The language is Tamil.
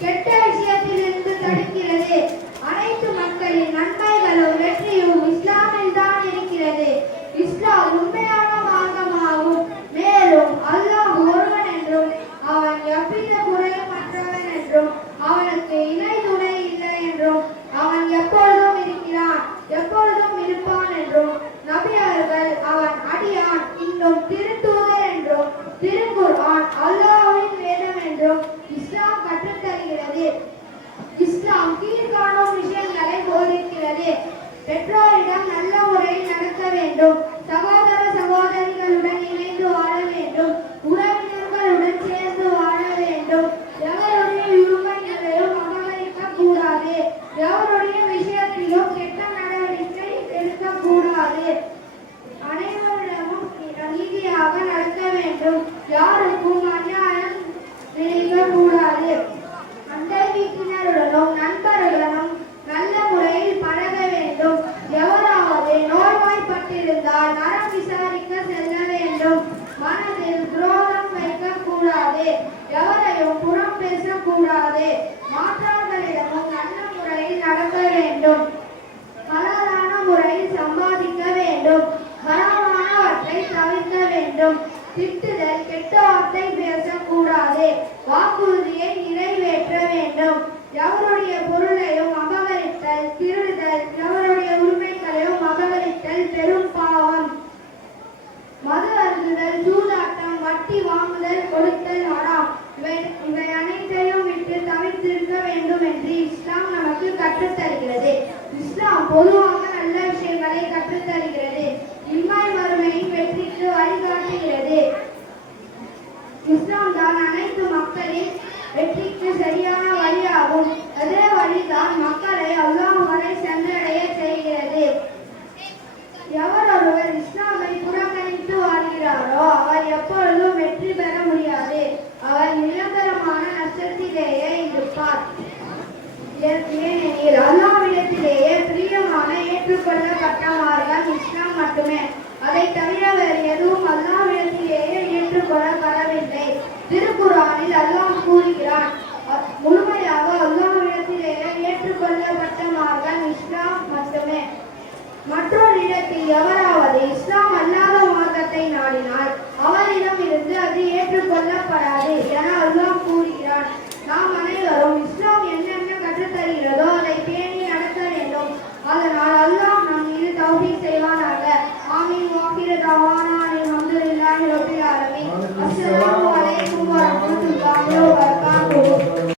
கெட்ட விஷயத்திலிருந்து தடுக்கிறது. அனைத்து மக்களின் நன்மைகளும் வெற்றியும் இஸ்லாமில் தான் இருக்கிறது. இஸ்லாம் உண்மையான மார்க்கமாகும். மேலும் அல்லாஹ் ஒருவன் என்றும் அவன் எவ்வித குறையும் மற்றவன் என்றும் பெற்றோரிடம் நல்ல முறையில் நடக்க வேண்டும். சகோதர சகோதரிகளுடன் இணைந்து வாழ வேண்டும். உறவினர்களுடன் சேர்ந்து வாழ வேண்டும். எவருடைய உரிமைகளையும் அபகரிக்க கூடாது எவருடைய விஷயத்திலும் கெட்ட நடவடிக்கை எடுக்கக்கூடாது. அனைவரிடமும் நீதியாக நடக்க வேண்டும். யாருக்கும் அநியாயம் கூடாது அண்டை வீட்டினருடனும் நண்பர்களுடனும் நல்ல முறையில் பழக வேண்டும் எவராவது நோய்வாய்ப்பட்டிருந்தால் நலம் விசாரிக்க செல்ல வேண்டும் மனதில் துரோகம் வைக்க கூடாது எவரையும் புறம் பேசக்கூடாது மாற்றார்களிடமும் நல்ல முறையில் நடக்க வேண்டும் ஹலாலான முறையில் சம்பாதிக்க வேண்டும் ஹராமானவற்றை தவிர்க்க வேண்டும். திட்டுதல் கெட்ட வார்த்தை பேசக்கூடாது. வாக்குறுதியை நிறைவேற்ற மக்களின் வெற்றிக்கு சரியான வழியாகும். அதே வழிதான் மக்களை அல்லாஹ் வரை சென்றடைய செய்கிறது. எவர் ஒருவர் இஸ்லாமை புறக்கணித்து வாழ்கிறாரோ அவர் எப்பொழுதும் வெற்றி பெற முடியாது. அவர் நிரந்தரமான நஷ்டத்திலேயே இருப்பார். ஏனெனில் அல்லாவிடத்திலேயே பிரியமான ஏற்றுக்கொள்ளப்பட்ட மார்க்கம் இஸ்லாம் மட்டுமே. அதை தவிர வேறு எதுவும் அல்லா திருக்குறானில் அல்லாஹ் கூறுகிறான். முழுமையாக அல்லாவிடத்திலேயே ஏற்றுக்கொள்ளப்பட்ட இஸ்லாம் மட்டுமே. மற்றொரு இடத்தில் எவராவது இஸ்லாம் அல்லாத மார்க்கத்தை நாடினால் அவரிடம் இருந்து அது ஏற்றுக்கொள்ளப்படாது என அல்லாஹ் கூறுகிறான். நாம் அனைவரும் இஸ்லாம் என்னென்ன கற்றுத் தருகிறதோ அதை பேணி நடக்க வேண்டும். அதனால் அல்லாஹ் நம் மீது தௌஃபீக் செய்வானாக. ஆமீன். வாக்கிர தவானா அல்ஹம்துலில்லாஹி ரப்பில் ஆலமீன். அஸ்ஸலாமு அலைக்கும் Baju 八，六百八十五